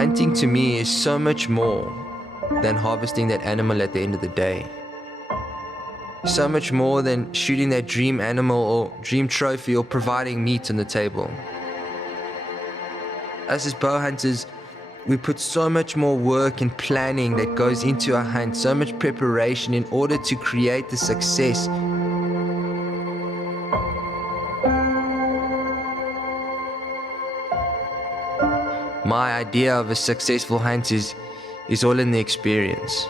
Hunting to me is so much more than harvesting that animal at the end of the day. So much more than shooting that dream animal or dream trophy or providing meat on the table. Us as bow hunters, we put so much more work and planning that goes into our hunt, so much preparation in order to create the success. My idea of a successful hunt is all in the experience.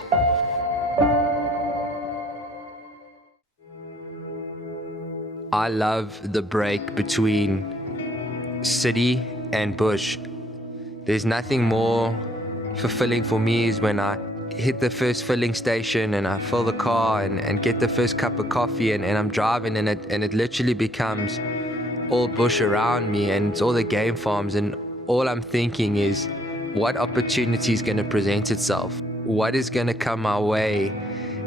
I love the break between city and bush. There's nothing more fulfilling for me is when I hit the first filling station and I fill the car and get the first cup of coffee and I'm driving and it literally becomes all bush around me and it's all the game farms, and all I'm thinking is what opportunity is going to present itself? What is going to come my way,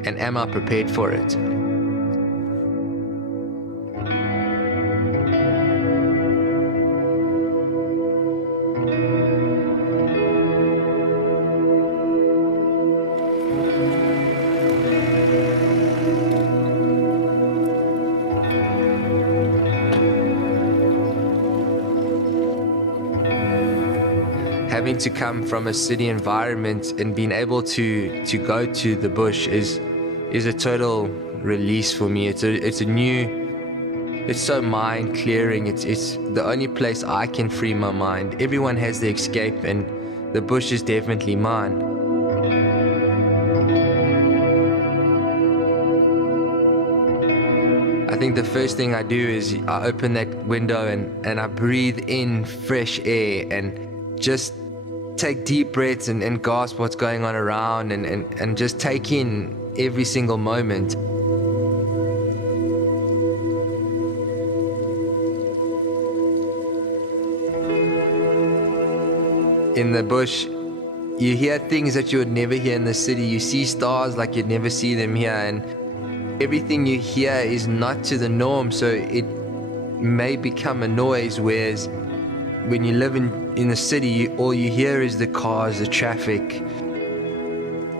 and am I prepared for it? Having to come from a city environment and being able to go to the bush is a total release for me. It's so mind clearing. It's the only place I can free my mind. Everyone has their escape and the bush is definitely mine. I think the first thing I do is I open that window and I breathe in fresh air and just take deep breaths and grasp what's going on around and just take in every single moment. In the bush, you hear things that you would never hear in the city. You see stars like you'd never see them here, and everything you hear is not to the norm, so it may become a noise, whereas when you live in the city, all you hear is the cars, the traffic,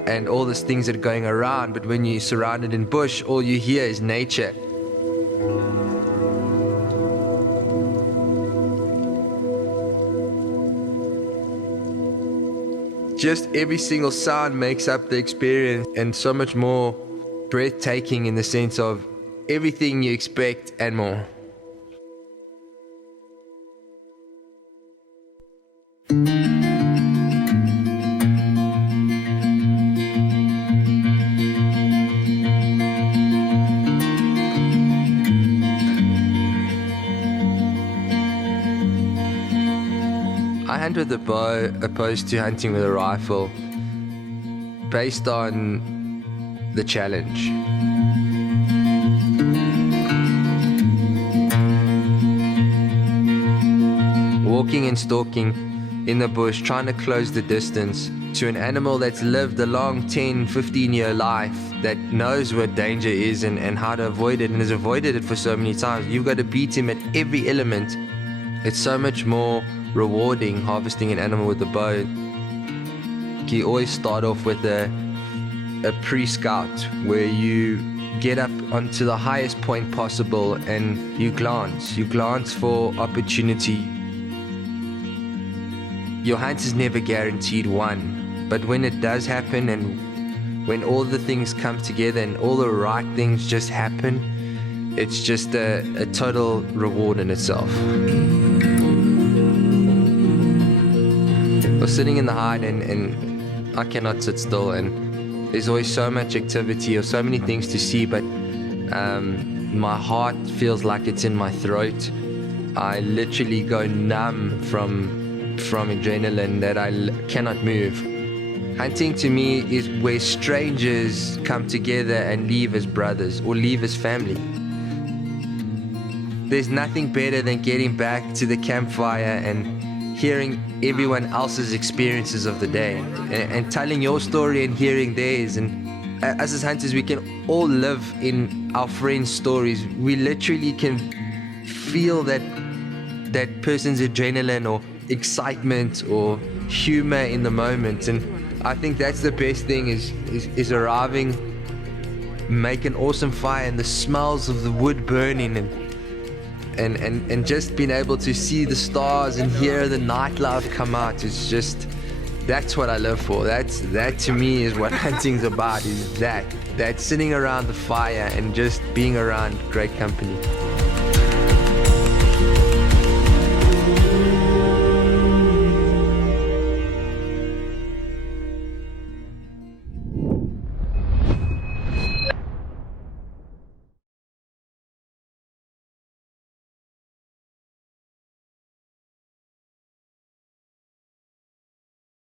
and all these things that are going around. But when you're surrounded in bush, all you hear is nature. Just every single sound makes up the experience, and so much more breathtaking in the sense of everything you expect and more. I hunt with a bow opposed to hunting with a rifle based on the challenge. Walking and stalking in the bush, trying to close the distance to an animal that's lived a long 10, 15-year life, that knows what danger is and how to avoid it, and has avoided it for so many times. You've got to beat him at every element. It's so much more rewarding harvesting an animal with a bow. You always start off with a pre-scout where you get up onto the highest point possible and you glance for opportunity. Your hunt is never guaranteed one, but when it does happen and when all the things come together and all the right things just happen, it's just a total reward in itself. I was sitting in the hide and I cannot sit still, and there's always so much activity or so many things to see, but my heart feels like it's in my throat. I literally go numb from adrenaline that I cannot move. Hunting to me is where strangers come together and leave as brothers or leave as family. There's nothing better than getting back to the campfire and hearing everyone else's experiences of the day and telling your story and hearing theirs. And as hunters, we can all live in our friends' stories. We literally can feel that person's adrenaline or excitement or humor in the moment. And I think that's the best thing is arriving, make an awesome fire, and the smells of the wood burning, and just being able to see the stars and hear the nightlife come out. It's just, that's what I live for. That to me is what hunting's about, is that sitting around the fire and just being around great company.